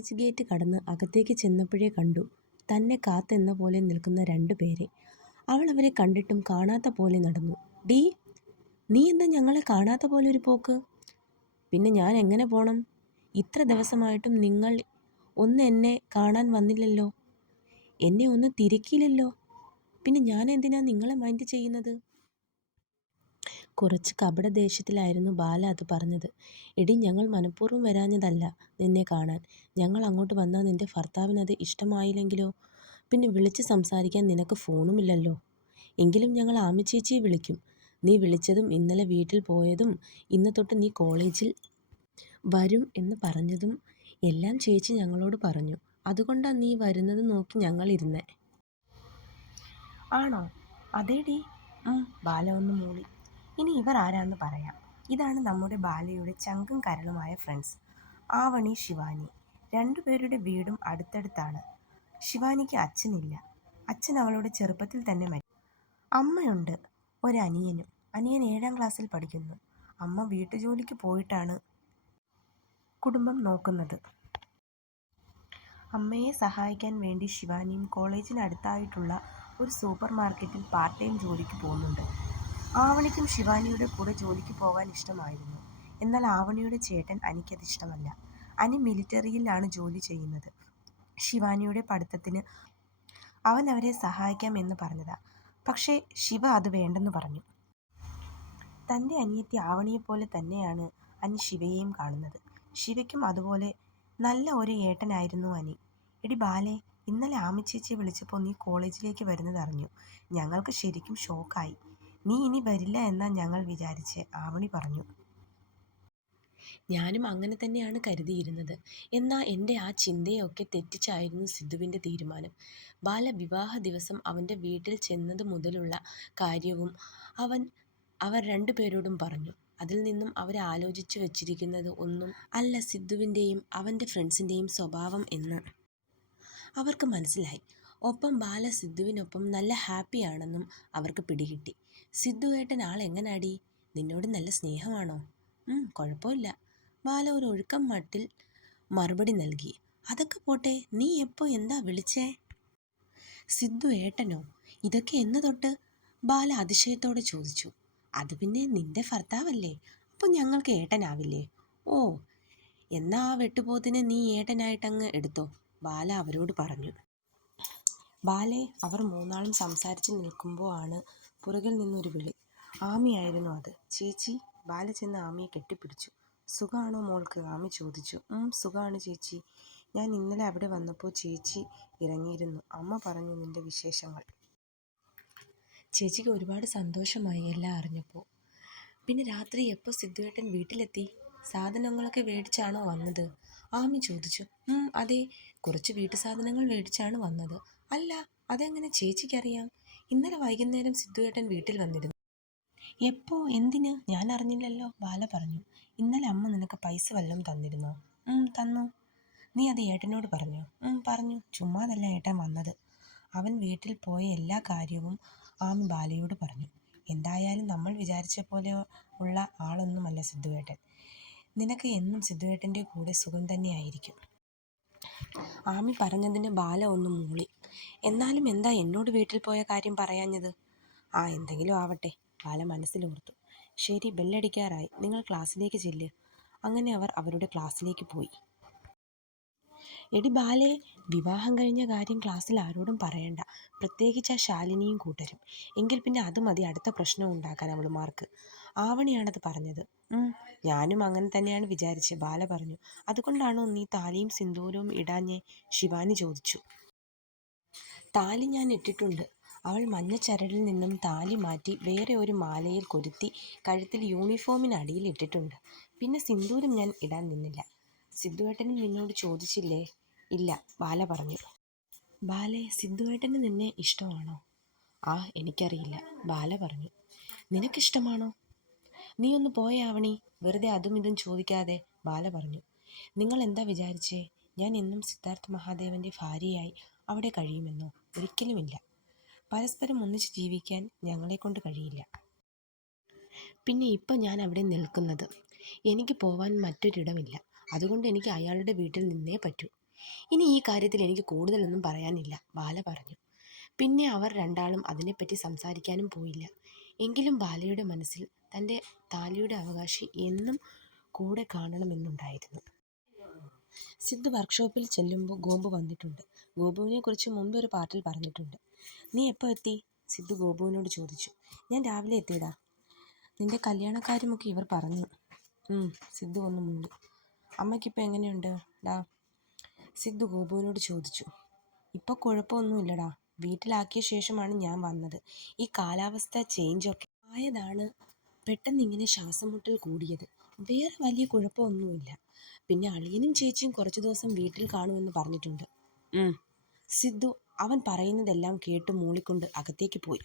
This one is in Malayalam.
കോളേജ് ഗേറ്റ് കടന്ന് അകത്തേക്ക് ചെന്നപ്പോഴേ കണ്ടു തന്നെ കാത്തെന്ന പോലെ നിൽക്കുന്ന രണ്ടു പേരെ. അവൾ അവരെ കണ്ടിട്ടും കാണാത്ത പോലെ നടന്നു. ഡീ നീ എന്താ ഞങ്ങളെ കാണാത്ത പോലെ ഒരു പോക്ക്? പിന്നെ ഞാൻ എങ്ങനെ പോണം? ഇത്ര ദിവസമായിട്ടും നിങ്ങൾ ഒന്ന് എന്നെ കാണാൻ വന്നില്ലല്ലോ. എന്നെ ഒന്ന് തിരക്കിയില്ലല്ലോ. പിന്നെ ഞാൻ എന്തിനാ നിങ്ങളെ മൈൻഡ് ചെയ്യുന്നത്? കുറച്ച് കപടദേഷ്യത്തിലായിരുന്നു ബാല അത് പറഞ്ഞത്. എടി ഞങ്ങൾ മനഃപൂർവം വരാഞ്ഞതല്ല നിന്നെ കാണാൻ. ഞങ്ങൾ അങ്ങോട്ട് വന്നാൽ നിന്റെ ഭർത്താവിനത് ഇഷ്ടമായില്ലെങ്കിലോ? പിന്നെ വിളിച്ച് സംസാരിക്കാൻ നിനക്ക് ഫോണുമില്ലല്ലോ? എങ്കിലും ഞങ്ങൾ ആമിച്ചേച്ചിയെ വിളിക്കും. നീ വിളിച്ചതും ഇന്നലെ വീട്ടിൽ പോയതും ഇന്ന് തൊട്ട് നീ കോളേജിൽ വരും എന്ന് പറഞ്ഞതും എല്ലാം ചേച്ചി ഞങ്ങളോട് പറഞ്ഞു. അതുകൊണ്ടാ നീ വരുന്നത് നോക്കി ഞങ്ങൾ ഇരുന്നേ. ആണോ? അതേടി. ബാല ഒന്ന് മൂളി. ഇനി ഇവർ ആരാന്ന് പറയാം. ഇതാണ് നമ്മുടെ ബാലയുടെ ചങ്കും കരളുമായ ഫ്രണ്ട്സ് ആവണി ശിവാനി. രണ്ടുപേരുടെ വീടും അടുത്തടുത്താണ്. ശിവാനിക്ക് അച്ഛനില്ല. അച്ഛൻ അവളുടെ ചെറുപ്പത്തിൽ തന്നെ മരിച്ചു അമ്മയുണ്ട് ഒരനിയനും. അനിയൻ ഏഴാം ക്ലാസ്സിൽ പഠിക്കുന്നു. അമ്മ വീട്ടുജോലിക്ക് പോയിട്ടാണ് കുടുംബം നോക്കുന്നത്. അമ്മയെ സഹായിക്കാൻ വേണ്ടി ശിവാനിയും കോളേജിനടുത്തായിട്ടുള്ള ഒരു സൂപ്പർ മാർക്കറ്റിൽ പാർട്ട് ടൈം ജോലിക്ക് പോകുന്നുണ്ട്. ആവണിക്കും ശിവാനിയുടെ കൂടെ ജോലിക്ക് പോകാൻ ഇഷ്ടമായിരുന്നു. എന്നാൽ ആവണിയുടെ ചേട്ടൻ അനിക്കത് ഇഷ്ടമല്ല അനി മിലിറ്ററിയിലാണ് ജോലി ചെയ്യുന്നത്. ശിവാനിയുടെ പഠിത്തത്തിന് അവൻ അവരെ സഹായിക്കാം എന്ന് പറഞ്ഞതാ. പക്ഷേ ശിവ അത് വേണ്ടെന്ന് പറഞ്ഞു. തന്റെ അനിയത്തി ആവണിയെപ്പോലെ തന്നെയാണ് അനി ശിവയെയും കാണുന്നത്. ശിവയ്ക്കും അതുപോലെ നല്ല ഒരു ഏട്ടനായിരുന്നു അനി. എടി ബാലെ ഇന്നലെ ആമിച്ചേച്ചിയെ വിളിച്ചപ്പോൾ നീ കോളേജിലേക്ക് വരുന്നതറിഞ്ഞു ഞങ്ങൾക്ക് ശരിക്കും ഷോക്കായി. നീ ഇനി വരില്ല എന്നാ ഞങ്ങൾ വിചാരിച്ച് ആവണി പറഞ്ഞു. ഞാനും അങ്ങനെ തന്നെയാണ് കരുതിയിരുന്നത്. എന്നാൽ എന്റെ ആ ചിന്തയൊക്കെ തെറ്റിച്ചായിരുന്നു സിദ്ധുവിന്റെ തീരുമാനം. ബാല വിവാഹ ദിവസം അവന്റെ വീട്ടിൽ ചെന്നത് മുതലുള്ള കാര്യവും അവൻ അവർ രണ്ടുപേരോടും പറഞ്ഞു. അതിൽ നിന്നും അവർ ആലോചിച്ചു വെച്ചിരിക്കുന്നത് ഒന്നും അല്ല സിദ്ധുവിന്റെയും അവന്റെ ഫ്രണ്ട്സിന്റെയും സ്വഭാവം എന്ന്. അവർക്ക് മനസ്സിലായി. ഒപ്പം ബാല സിദ്ധുവിനൊപ്പം നല്ല ഹാപ്പിയാണെന്നും അവർക്ക് പിടികിട്ടി. സിദ്ധു ഏട്ടൻ ആൾ എങ്ങനാടി? നിന്നോട് നല്ല സ്നേഹമാണോ? കുഴപ്പമില്ല. ബാല ഒരു ഒഴുക്കം മട്ടിൽ മറുപടി നൽകി. അതൊക്കെ പോട്ടെ നീ എപ്പോ എന്താ വിളിച്ചേ? സിദ്ധു ഏട്ടനോ? ഇതൊക്കെ എന്ന് തൊട്ട്? ബാല അതിശയത്തോടെ ചോദിച്ചു. അത് പിന്നെ നിന്റെ ഭർത്താവല്ലേ? അപ്പം ഞങ്ങൾക്ക് ഏട്ടനാവില്ലേ? ഓ എന്നാ ആ വെട്ടുപോത്തിനെ നീ ഏട്ടനായിട്ടങ്ങ് എടുത്തോ ബാല അവരോട് പറഞ്ഞു. ബാലെ അവർ മൂന്നാളും സംസാരിച്ചു നിൽക്കുമ്പോൾ ആണ് പുറകിൽ നിന്നൊരു വിളി. ആമിയായിരുന്നു അത്. ചേച്ചി ബാല ചെന്ന് ആമിയെ കെട്ടിപ്പിടിച്ചു. സുഖമാണോ മോൾക്ക്? ആമി ചോദിച്ചു. ഉം സുഖമാണ് ചേച്ചി. ഞാൻ ഇന്നലെ അവിടെ വന്നപ്പോൾ ചേച്ചി ഇറങ്ങിയിരുന്നു. അമ്മ പറഞ്ഞു നിന്റെ വിശേഷങ്ങൾ. ചേച്ചിക്ക് ഒരുപാട് സന്തോഷമായി എല്ലാം അറിഞ്ഞപ്പോൾ പിന്നെ രാത്രി എപ്പോൾ സിദ്ധുവേട്ടൻ വീട്ടിലെത്തി? സാധനങ്ങളൊക്കെ മേടിച്ചാണോ വന്നത്? ആമി ചോദിച്ചു. അതെ. കുറച്ച് വീട്ടു സാധനങ്ങൾ മേടിച്ചാണ് വന്നത്. അല്ല അതെങ്ങനെ ചേച്ചിക്കറിയാം ഇന്നലെ വൈകുന്നേരം സിദ്ധുവേട്ടൻ വീട്ടിൽ വന്നിരുന്നു. എപ്പോ? എന്തിന്? ഞാൻ അറിഞ്ഞില്ലല്ലോ ബാല പറഞ്ഞു. ഇന്നലെ അമ്മ നിനക്ക് പൈസ വല്ലതും തന്നിരുന്നോ? തന്നു. നീ അത് ഏട്ടനോട് പറഞ്ഞു? പറഞ്ഞു. ചുമ്മാതല്ല ഏട്ടൻ വന്നത്. അവൻ വീട്ടിൽ പോയ എല്ലാ കാര്യവും ആമി ബാലയോട് പറഞ്ഞു. എന്തായാലും നമ്മൾ വിചാരിച്ച പോലെ ഉള്ള ആളൊന്നുമല്ല സിദ്ധുവേട്ടൻ. നിനക്ക് എന്നും സിദ്ധുവേട്ടന്റെ കൂടെ സുഖം തന്നെയായിരിക്കും. ആമി പറഞ്ഞതിന് ബാല ഒന്ന് മൂളി. എന്നാലും എന്താ എന്നോട് വീട്ടിൽ പോയ കാര്യം പറയാഞ്ഞത്? ആ എന്തെങ്കിലും ആവട്ടെ ബാല മനസ്സിലോർത്തു ശരി ബെല്ലടിക്കാറായി. നിങ്ങൾ ക്ലാസ്സിലേക്ക് ചെല്ല്. അങ്ങനെ അവർ അവരുടെ ക്ലാസ്സിലേക്ക് പോയി. എടി ബാലെ വിവാഹം കഴിഞ്ഞ കാര്യം ക്ലാസ്സിൽ ആരോടും പറയണ്ട. പ്രത്യേകിച്ച് ആ ശാലിനിയും കൂട്ടരും. എങ്കിൽ പിന്നെ അത് മതി അടുത്ത പ്രശ്നം ഉണ്ടാക്കാൻ അവളുമാർക്ക്. ആവണിയാണത് പറഞ്ഞത്. ഞാനും അങ്ങനെ തന്നെയാണ് വിചാരിച്ചത് ബാല പറഞ്ഞു അതുകൊണ്ടാണോ നീ താലിയും സിന്ദൂരവും ഇടാഞ്ഞേ? ശിവാനി ചോദിച്ചു. താലി ഞാൻ ഇട്ടിട്ടുണ്ട്. അവൾ മഞ്ഞ ചരടിൽ നിന്നും താലി മാറ്റി വേറെ ഒരു മാലയിൽ കൊരുത്തി കഴുത്തിൽ യൂണിഫോമിനടിയിൽ ഇട്ടിട്ടുണ്ട്. പിന്നെ സിന്ദൂരം ഞാൻ ഇടാൻ നിന്നില്ല. സിദ്ധുവേട്ടനും നിന്നോട് ചോദിച്ചില്ലേ? ഇല്ല ബാല പറഞ്ഞു. ബാലെ സിദ്ധുവേട്ടന് നിന്നെ ഇഷ്ടമാണോ? ആ എനിക്കറിയില്ല ബാല പറഞ്ഞു. നിനക്കിഷ്ടമാണോ? നീ ഒന്ന് പോയാവണി വെറുതെ അതും ഇതും ചോദിക്കാതെ ബാല പറഞ്ഞു. നിങ്ങൾ എന്താ വിചാരിച്ചേ? ഞാൻ എന്നും സിദ്ധാർത്ഥ മഹാദേവന്റെ ഭാര്യയായി അവിടെ കഴിയുമെന്നോ? ഒരിക്കലുമില്ല. പരസ്പരം ഒന്നിച്ച് ജീവിക്കാൻ ഞങ്ങളെ കൊണ്ട് കഴിയില്ല. പിന്നെ ഇപ്പം ഞാൻ അവിടെ നിൽക്കുന്നത്. എനിക്ക് പോവാൻ മറ്റൊരിടമില്ല. അതുകൊണ്ട് എനിക്ക് അയാളുടെ വീട്ടിൽ നിന്നേ പറ്റൂ. ഇനി ഈ കാര്യത്തിൽ എനിക്ക് കൂടുതലൊന്നും പറയാനില്ല ബാല പറഞ്ഞു. പിന്നെ അവർ രണ്ടാളും അതിനെപ്പറ്റി സംസാരിക്കാനും പോയില്ല. എങ്കിലും ബാലയുടെ മനസ്സിൽ തന്റെ താലിയുടെ അവകാശി എന്നും കൂടെ കാണണമെന്നുണ്ടായിരുന്നു. സിദ്ധു വർക്ക്ഷോപ്പിൽ ചെല്ലുമ്പോൾ ഗോപു വന്നിട്ടുണ്ട്. ഗോപുവിനെ കുറിച്ച് മുമ്പ് ഒരു പാട്ടിൽ പറഞ്ഞിട്ടുണ്ട്. നീ എപ്പോൾ എത്തി? സിദ്ധു ഗോപുവിനോട് ചോദിച്ചു. ഞാൻ രാവിലെ എത്തിയടാ. നിന്റെ കല്യാണക്കാര്യമൊക്കെ ഇവർ പറഞ്ഞു. സിദ്ധു ഒന്ന് മൂളി അമ്മയ്ക്കിപ്പോൾ എങ്ങനെയുണ്ട്? ഡാ സിദ്ധു ഗോപുവിനോട് ചോദിച്ചു. ഇപ്പോൾ കുഴപ്പമൊന്നുമില്ലടാ. വീട്ടിലാക്കിയ ശേഷമാണ് ഞാൻ വന്നത്. ഈ കാലാവസ്ഥ ചേഞ്ചൊക്കെ ആയതാണ് പെട്ടെന്ന് ഇങ്ങനെ ശ്വാസം മുട്ടൽ കൂടിയത്. വേറെ വലിയ കുഴപ്പമൊന്നുമില്ല. പിന്നെ അളിയനും ചേച്ചിയും കുറച്ച് ദിവസം വീട്ടിൽ കാണുമെന്ന് പറഞ്ഞിട്ടുണ്ട്. സിദ്ധു അവൻ പറയുന്നതെല്ലാം കേട്ട് മൂളിക്കൊണ്ട് അകത്തേക്ക് പോയി.